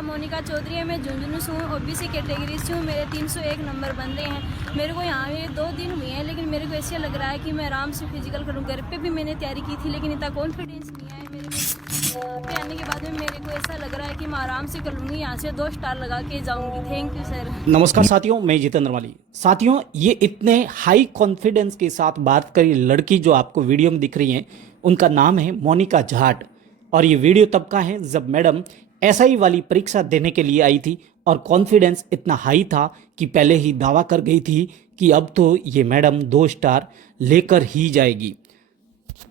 नाम मोनिका चौधरी है। मैं झुंझुनू से हूँ, ओबीसी कैटेगरी से हूँ। मेरे 301 नंबर बनते हैं। मेरे को यहाँ पे 2 दिन हुए हैं, लेकिन मेरे को ऐसे लग रहा है कि मैं आराम से फिजिकल करूँ। घर पे भी मैंने तैयारी की थी, लेकिन इतना कॉन्फिडेंस नहीं है मेरे को। पे आने के बाद में मेरे को ऐसा लग रहा है कि मैं आराम से कर लूँगी, यहाँ से 2 स्टार लगा के जाऊँगी। Thank you sir. नमस्कार साथियों, मैं जितेंद्र वाली। साथियों, ये इतने हाई कॉन्फिडेंस के साथ बात करी लड़की जो आपको वीडियो में दिख रही है, उनका नाम है मोनिका जाट। और ये वीडियो तब का है जब मैडम एसआई वाली परीक्षा देने के लिए आई थी और कॉन्फिडेंस इतना हाई था कि पहले ही दावा कर गई थी कि अब तो ये मैडम 2 स्टार लेकर ही जाएगी।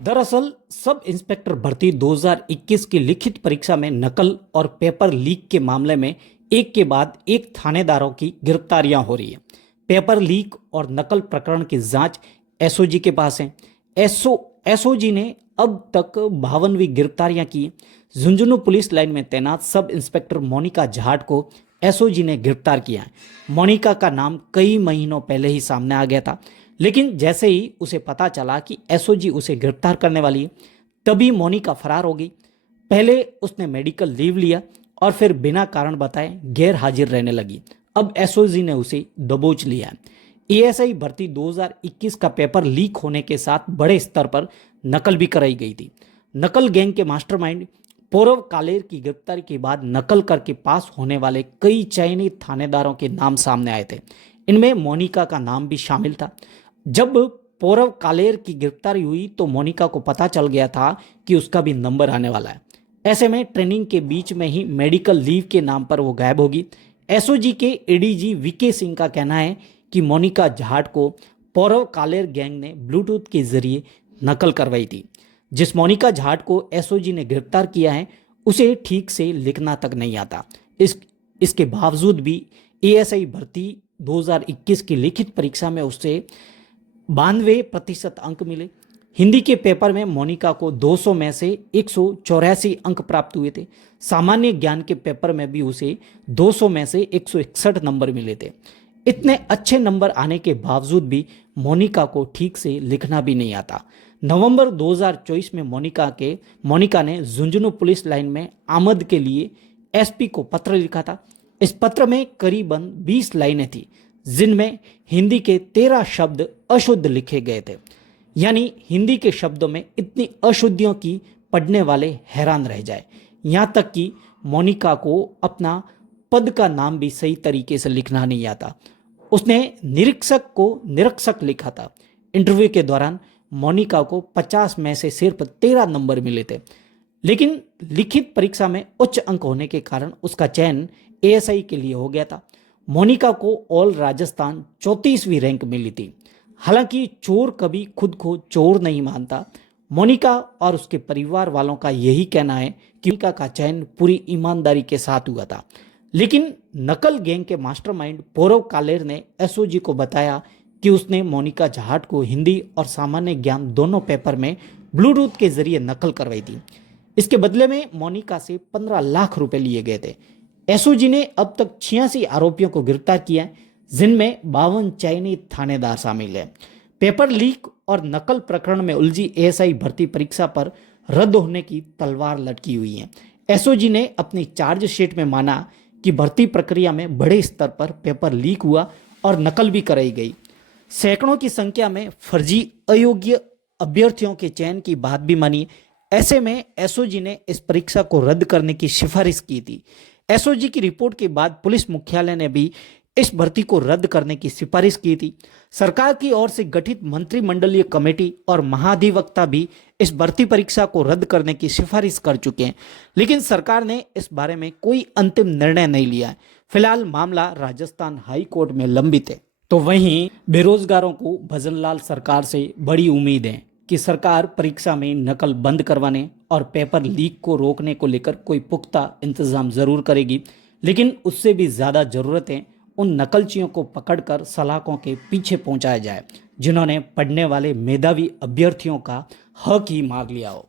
दरअसल सब इंस्पेक्टर भर्ती 2021 की लिखित परीक्षा में नकल और पेपर लीक के मामले में एक के बाद एक थानेदारों की गिरफ्तारियां हो रही है। पेपर लीक और नकल प्रकरण की जांच एसओजी के पास है। एसओजी ने अब तक 52वीं गिरफ्तारियां की। झुंझुनू पुलिस लाइन में तैनात सब इंस्पेक्टर मोनिका जाट को एसओजी ने गिरफ्तार किया है। मोनिका का नाम कई महीनों पहले ही सामने आ गया था, लेकिन जैसे ही उसे पता चला कि एसओजी उसे गिरफ्तार करने वाली है, तभी मोनिका फरार हो गई। पहले उसने मेडिकल लीव लिया और फिर बिना कारण बताए गैर हाजिर रहने लगी। अब एसओजी ने उसे दबोच लिया। एएसआई भर्ती 2021 का पेपर लीक होने के साथ बड़े स्तर पर नकल भी कराई गई थी। नकल गैंग के मास्टरमाइंड पौरव कालेर की गिरफ्तारी के बाद नकल करके पास होने वाले कई चयनित थानेदारों के नाम सामने आए थे। इनमें मोनिका का नाम भी शामिल था। जब पौरव कालेर की गिरफ्तारी हुई तो मोनिका को पता चल गया था कि उसका भी नंबर आने वाला है। ऐसे में ट्रेनिंग के बीच में ही मेडिकल लीव के नाम पर वो गायब होगी। एसओजी के एडीजी वीके सिंह का कहना है कि मोनिका जाट को पौरव कालेर गैंग ने ब्लूटूथ के जरिए नकल करवाई थी। जिस मोनिका जाट को एसओजी ने गिरफ्तार किया है, उसे ठीक से लिखना तक नहीं आता। इसके बावजूद भी एएसआई भर्ती 2021 की लिखित परीक्षा में उससे 92% अंक मिले। हिंदी के पेपर में मोनिका को 200 में से 184 अंक प्राप्त हुए थे। सामान्य ज्ञान के पेपर में भी उसे 200 में से 161 नंबर मिले थे। इतने अच्छे नंबर आने के बावजूद भी मोनिका को ठीक से लिखना भी नहीं आता। नवंबर 2024 में मोनिका ने झुंझुनू पुलिस लाइन में आमद के लिए एसपी को पत्र लिखा था। इस पत्र में करीबन 20 लाइनें थी, जिनमें हिंदी के 13 शब्द अशुद्ध लिखे गए थे। यानी हिंदी के शब्दों में इतनी अशुद्धियों की पढ़ने वाले हैरान रह जाए। यहाँ तक कि मोनिका को अपना पद का नाम भी सही तरीके से लिखना नहीं आता। उसने निरीक्षक को निरीक्षक लिखा था। इंटरव्यू के दौरान मोनिका को 50 में से सिर्फ 13 नंबर मिले थे, लेकिन लिखित परीक्षा में उच्च अंक होने के कारण उसका चयन एएसआई के लिए हो गया था। मोनिका को ऑल राजस्थान 34वीं रैंक मिली थी। हालांकि चोर कभी खुद को चोर नहीं मानता। मोनिका और उसके परिवार वालों का यही कहना है कि मोनिका का चयन पूरी ईमानदारी के साथ हुआ था, लेकिन नकल गैंग के मास्टरमाइंड पौरव कालेर ने एसओजी को बताया कि उसने मोनिका जाट को हिंदी और सामान्य ज्ञान दोनों पेपर में ब्लूटूथ के जरिए नकल करवाई थी। इसके बदले में मोनिका से 15 लाख रुपए लिए गए थे। एसओजी ने अब तक 86 आरोपियों को गिरफ्तार किया है, जिनमें 52 चयनित थानेदार शामिल है। पेपर लीक और नकल प्रकरण में उलझी एएसआई भर्ती परीक्षा पर रद्द होने की तलवार लटकी हुई है। एसओजी ने अपनी चार्जशीट में माना कि भर्ती प्रक्रिया में बड़े स्तर पर पेपर लीक हुआ और नकल भी कराई गई। सैकड़ों की संख्या में फर्जी अयोग्य अभ्यर्थियों के चयन की बात भी मानी। ऐसे में एसओजी ने इस परीक्षा को रद्द करने की सिफारिश की थी। एसओजी की रिपोर्ट के बाद पुलिस मुख्यालय ने भी इस भर्ती को रद्द करने की सिफारिश की थी। सरकार की ओर से गठित मंत्रिमंडलीय कमेटी और महाधिवक्ता भी इस भर्ती परीक्षा को रद्द करने की सिफारिश कर चुके हैं, लेकिन सरकार ने इस बारे में कोई अंतिम निर्णय नहीं लिया है। फिलहाल मामला राजस्थान हाई कोर्ट में लंबित है। तो वहीं बेरोजगारों को भजनलाल सरकार से बड़ी उम्मीद है कि सरकार परीक्षा में नकल बंद करवाने और पेपर लीक को रोकने को लेकर कोई पुख्ता इंतजाम जरूर करेगी, लेकिन उससे भी ज़्यादा ज़रूरत है उन नकलचियों को पकड़कर सलाखों के पीछे पहुंचाया जाए, जिन्होंने पढ़ने वाले मेधावी अभ्यर्थियों का हक ही मार लिया हो।